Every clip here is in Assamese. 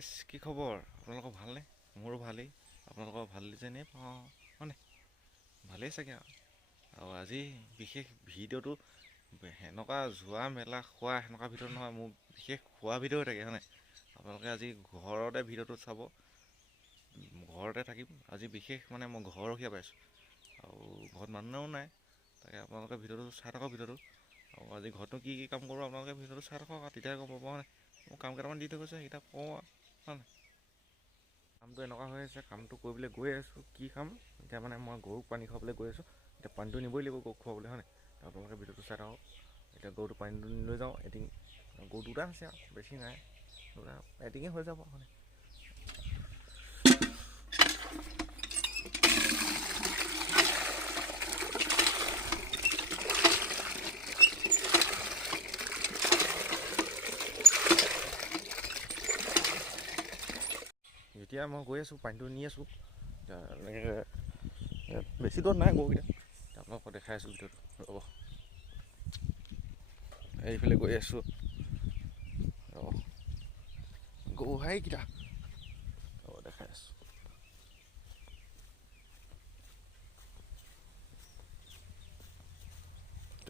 গাইজ কি খবৰ আপোনালোকৰ ভালনে? মোৰো ভালেই। আপোনালোকৰ ভাল যেনে পাওঁ মানে ভালেই চাগে আৰু আজি বিশেষ ভিডিঅ'টো সেনেকুৱা যোৱা মেলা খোৱা সেনেকুৱা ভিডিঅ' নহয়, মোৰ বিশেষ খোৱা ভিডিঅ'ই থাকে হয়নে। আপোনালোকে আজি ঘৰতে ভিডিঅ'টো চাব, ঘৰতে থাকিম আজি বিশেষ মানে মই ঘৰ ৰখীয়া পাইছোঁ আৰু ঘৰত মানুহও নাই, তাকে আপোনালোকে ভিডিঅ'টো চাই থাকক ভিডিঅ'টো। আৰু আজি ঘৰতনো কি কাম কৰোঁ আপোনালোকে ভিডিঅ'টো চাই থাকক আৰু তেতিয়াই গম পাব মানে মোৰ কাম কেইটামান দি থৈ গৈছে সেইকেইটা কওঁ আৰু কামটো এনেকুৱা হৈ আছে, কামটো কৰিবলৈ গৈ আছোঁ। কি কাম এতিয়া মানে মই গৰুক পানী খুৱাবলৈ গৈ আছোঁ। এতিয়া পানীটো নিবই লাগিব গৰুক খুৱাবলৈ হয় নাই। আপোনালোকে ভিডিঅ'টো চাই থাকক। এতিয়া গৰুটো পানীটো লৈ যাওঁ। এটিং গৰু দুটা আছে আৰু বেছি নাই, দুটা এটিঙে হৈ যাব হয়। এতিয়া মই গৈ আছোঁ, পানীটো নি আছোঁ। এনেকৈ বেছি দূৰত নাই গৰুকেইটা, আপোনালোকক দেখাই আছোঁ ভিডিঅ'টো ৰ'ব। এইফালে গৈ আছোঁ ৰ'ব, গৰু হাইকেইটা ৰ'ব দেখাই আছোঁ।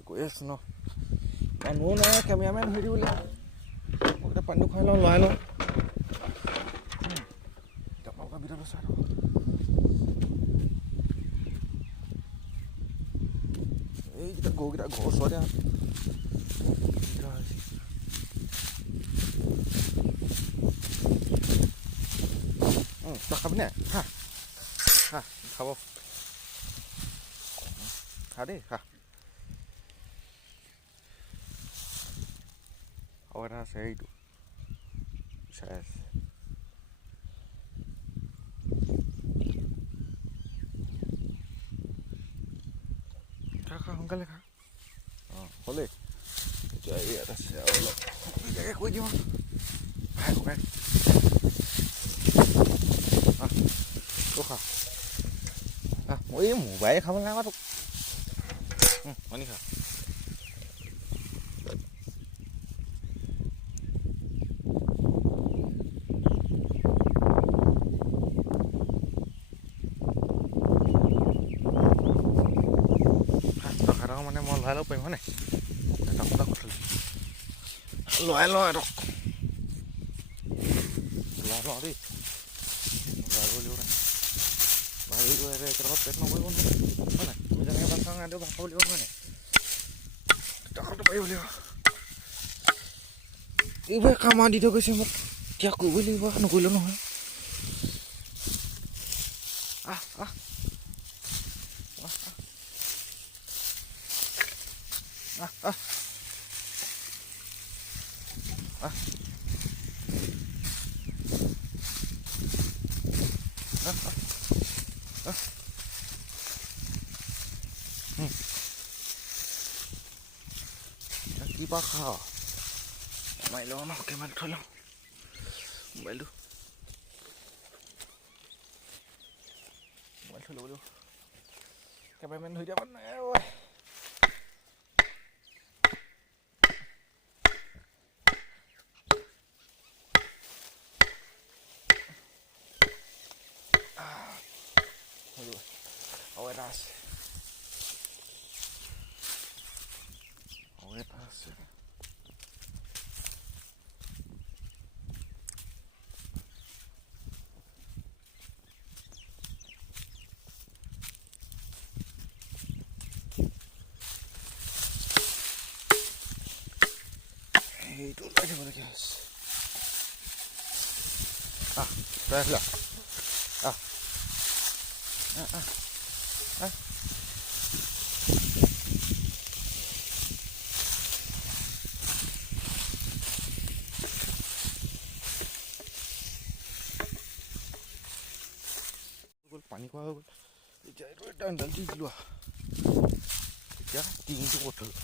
গৈ আছোঁ ন, মানুহো নাই, কেমেৰামেন ধৰি দিবলৈ মই এতিয়া পানীটো খুৱাই লওঁ, লৰাই লওঁ। আপোনালোকৰ ভিডিঅ'টো চাই থাকক। এইকেইটা গৰুকেইটা ঘৰৰ ওচৰতে তই খাবি নে? খা খা, খাব খা দেই, খা। আৰু এটা আছে এইটো চাই আছে, খা খা সোনকালে খা। অঁ হ'লেই এতিয়া ইয়াত আছে আৰু অলপ সুবিধাকৈ কৈ দিওঁ ভাই ককাই। তোক খা মই এই মোবাইল খাবলৈ নাই তোক মানি খা। মানে মই লৰাই ল'ব পাৰিম হয় নাই, এটা কথা লৰাই লওঁ এটক, লৰাই লওঁ দেই, লৰাই লাগিব নাই ভাবি গৈ একেলগত পেট নকৰিব নহয় হয় নাই। তুমি যেনেকৈ ভাত খাওঁ সিহঁতেও ভাত খাব লাগিব হয় নাই, টকাটো পাৰিব লাগিব। এইবাৰ কাম দি থৈ গৈছে মোক, এতিয়া কৰিবই লাগিব, নকৰিলেও নহয়। আহ আহ আহ আহ আহ কি পা খা মাৰি লওঁ ন, কেমেৰাটো থৈ লওঁ মোবাইলটো থৈ ল'ব লাগিব। কেমেৰামেন ধৰি দিয়া মানে নাই ঐ। আৰু এটা আছে, আৰু এটা আছে। এইটো ওলাই যাবলগীয়া হৈছে। তই আহিলা পানী খোৱা হৈ গ'ল। এতিয়া এইটো এটা এডাল দি দিলোঁ, এতিয়া টিংটো ক'ত থ'লোঁ।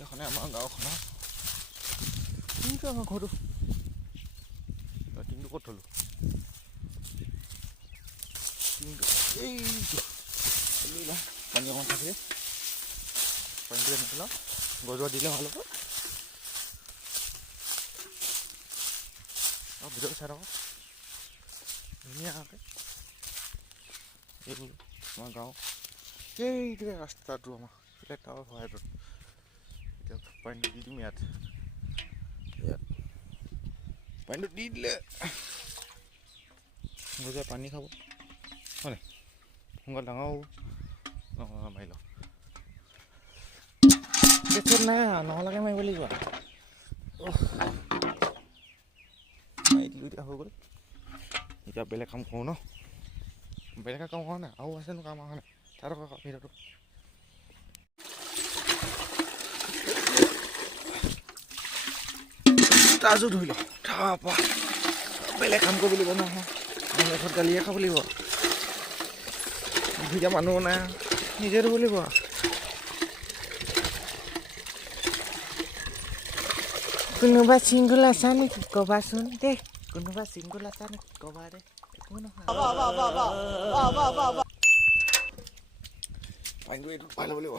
এইখনে আমাৰ গাঁওখনৰ টিংটো, আমাৰ ঘৰটো টিংটো ক'ত থ'লোঁ, টিংটো এইটো পানী অকণ থাকে, পানীটো এনেকৈ লওঁ, গজোৱা দিলে ভাল হ'ব। ভিডিঅ'টো চাই থাকক ধুনীয়াকৈ। এইবোৰ আমাৰ গাঁও এইটোৱে ৰাস্তাটো আমাৰ এইবিলাক টাৱাৰ সহায়ত এতিয়া পানীটো দি দিম ইয়াত পানীটো দি দিলে গজে পানী খাব হয় নাই সোনকালে ডাঙৰ হ'ব মাৰি লওঁ নাই নহ'লেকে মাৰিব লাগিব মাৰি দিলোঁ এতিয়া হৈ গ'ল এতিয়া বেলেগ কাম কৰোঁ ন বেলেগ কাম কৰা নাই আৰু আছে ন কাম অহা নাই তাত ভিতৰটো জোতাযোৰ ধুই লওঁ তাৰপৰা বেলেগ কাম কৰিব লাগিব নহয় ঘৰত গালিয়ে খাব লাগিব ধুই মানুহ নাই নিজে ধুব লাগিব কোনোবা চিংগুল আছা নেকি ক'বাচোন দেই কোনোবা চিংগুল আছা নেকি ক'বা দে একো নহয় পানীটো এইটো পাই ল'ব লাগিব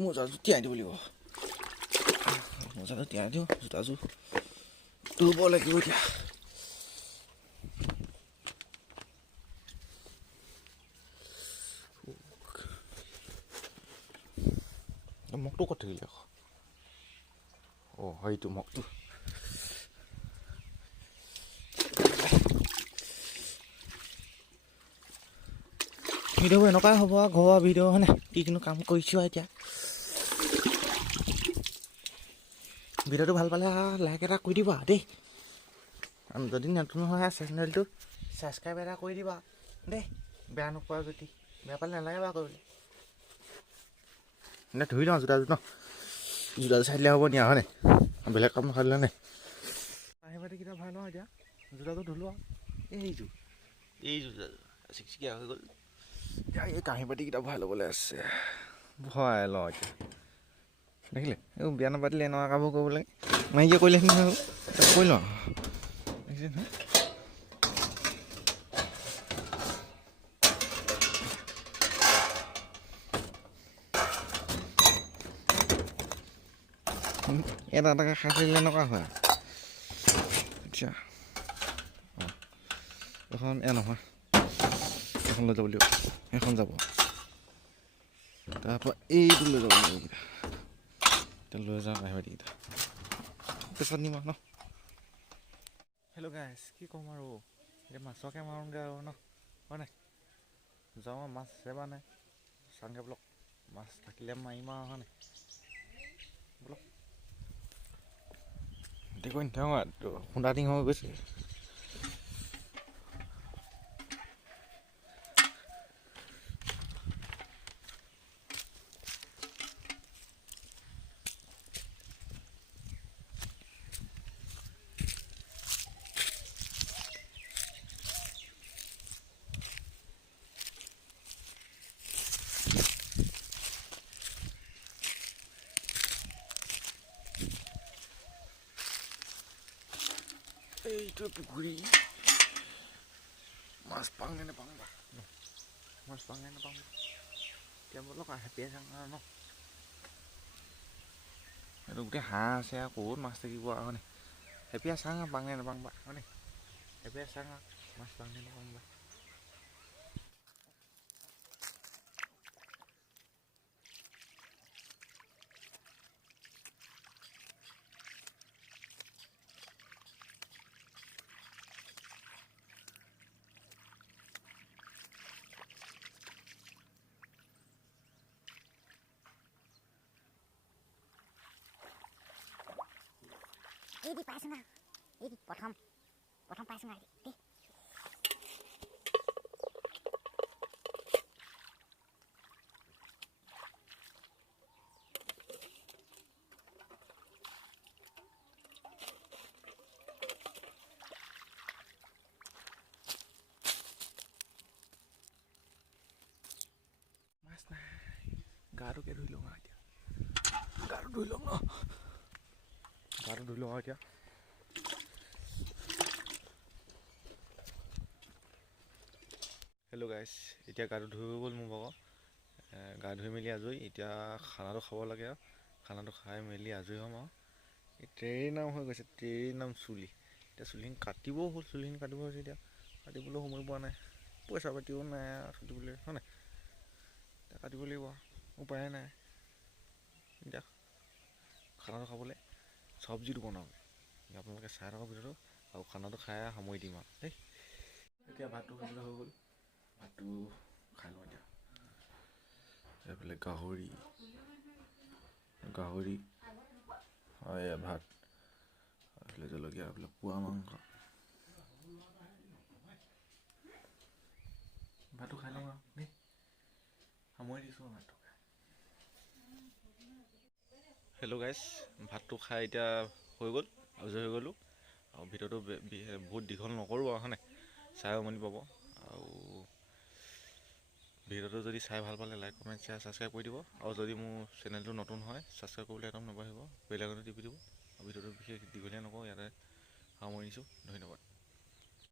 মোজাযোৰ তিয়াই দিব লাগিব মোজাটো তিয়াই দিওঁ জোতাযোৰ ধুব লাগিব এতিয়া মগটো ক'ত থাকিলে আকৌ অঁ সেইটো মগটো ভিডিঅ'বোৰ এনেকুৱাই হ'ব আৰু ঘৰুৱা ভিডিঅ' হয়নে কি কিনো কাম কৰিছোঁ আৰু এতিয়া ভিডিঅ'টো ভাল পালে লাইক এটা কৰি দিবা দেই যদি নতুন হয় চেনেলটো ছাবস্ক্ৰাইব এটা কৰি দিবা দেই বেয়া নোপোৱা যদি বেয়া পালে নালাগে বাৰু কৰিবলৈ এনে ধুই লওঁ জোতাযোৰ ন জোতাযোৰ চাই দিলে হ'ব নিয়া হয়নে বেলেগ কাম নখাই দিলে নে কাঁহী বাতিকেইটা ভাল নহয় এতিয়া জোতাযোৰ ধুলোঁ আৰু এই জোতাযোৰ চিকচিকীয়া হৈ গ'ল এতিয়া এই কাঁহী বাতিকেইটা ভৰাই ল'বলৈ আছে ভৰাই লওঁ এতিয়া দেখিলে এইবোৰ বিয়া নাপাতিলে এনেকুৱা কামবোৰ কৰিব লাগে মাইকীয়ে কৰিলে নহয় কৰি লওঁ দেখিছে নহয় এটা এটাকৈ খাই থাকিলে এনেকুৱা হয় আচ্ছা এখন নহয় এখন লৈ যাব লাগিব এখন যাব তাৰপৰা এইটো লৈ যাব লাগিব এতিয়া লৈ যাওঁ কাঁহী বাতিকেইটা পিছত নিম আৰু ন হেল্ল' গাইছ কি ক'ম আৰু এতিয়া মাছকে মাৰোঁগৈ আৰু ন হয় নাই যাওঁ মাছ চেবা নাই চাওঁগৈ বোলক মাছ থাকিলে মাৰিম আৰু হয় নাই বোলক দেখুৱাই নিথাওঁ খুন্দা টিং হৈ গৈছে এইটো পুখুৰী মাছ পাওঁনে নাপাওঁ বা মাছ পাওঁনে নাপাওঁ এতিয়া বোলক হেঁপিয়াই যাওঁ আৰু ন এইটো গোটেই হাঁহ আছে আৰু ক'ত মাছ থাকিব আৰু হয়নে হেঁপিয়াই চাওঁ আৰু পাওঁনে নাপাওঁ বা হয়নে হেঁপিয়াই চাওঁ আৰু মাছ পাওঁনে নাপাওঁ বা এই দি পাইছোঁ না এই দি প্ৰথম পাইছোঁ না দেই মাছ নাই গাটোকে ধুই লওঁ আৰু এতিয়া গাটো ধুই লওঁ ন গাটো ধুই লওঁ আৰু এতিয়া হেল্ল' গাইছ, এতিয়া গাটো ধুই হৈ গ'ল মোৰ ভাগৰ। গা ধুই মেলি আজৰি, এতিয়া খানাটো খাব লাগে আৰু খানাটো খাই মেলি আজৰি হ'ম আৰু। এই ট্ৰেইৰ নাম হৈ গৈছে, ট্ৰেইৰ নাম চুলি। এতিয়া চুলিখিনি কাটিবও হ'ল, চুলিখিনি কাটিব হৈছে এতিয়া। কাটিবলৈও সময় পোৱা নাই, পইচা পাতিও নাই আৰু কাটিবলৈ, হয় নাই? এতিয়া কাটিব লাগিব, উপায়ে নাই। এতিয়া খানাটো খাবলৈ চব্জিটো বনাবলৈ আপোনালোকে চাই থকা ভিডিঅ'টো, আৰু খানাটো খাই সামৰি দিম আৰু দেই। এতিয়া ভাতটো খাবলৈ হৈ গ'ল, ভাতটো খাই লওঁ এতিয়া। এইফালে গাহৰি আৰু এয়া ভাত, এইফালে জলকীয়া, এইফালে পোৱা মাংস। ভাতটো খাই লওঁ আৰু দেই, সামৰি দিছোঁ আৰু ভাতটো খাই। হেল্ল' গাইছ, ভাতটো খাই এতিয়া হৈ গ'ল, আজৰি হৈ গ'লোঁ। আৰু ভিডিঅ'টো বহুত দীঘল নকৰোঁ আৰু হয় নাই, চাই আমনি পাব। আৰু ভিডিঅ'টো যদি চাই ভাল পালে লাইক কমেণ্ট শ্বেয়াৰ ছাবস্ক্ৰাইব কৰি দিব। আৰু যদি মোৰ চেনেলটো নতুন হয় ছাবস্ক্ৰাইব কৰিবলৈ একদম নাপাহৰিব, বেল আইকনটো টিপি দিব। আৰু ভিডিঅ'টো বিশেষ দীঘলীয়া নকৰোঁ, ইয়াতে সামৰিছোঁ। ধন্যবাদ।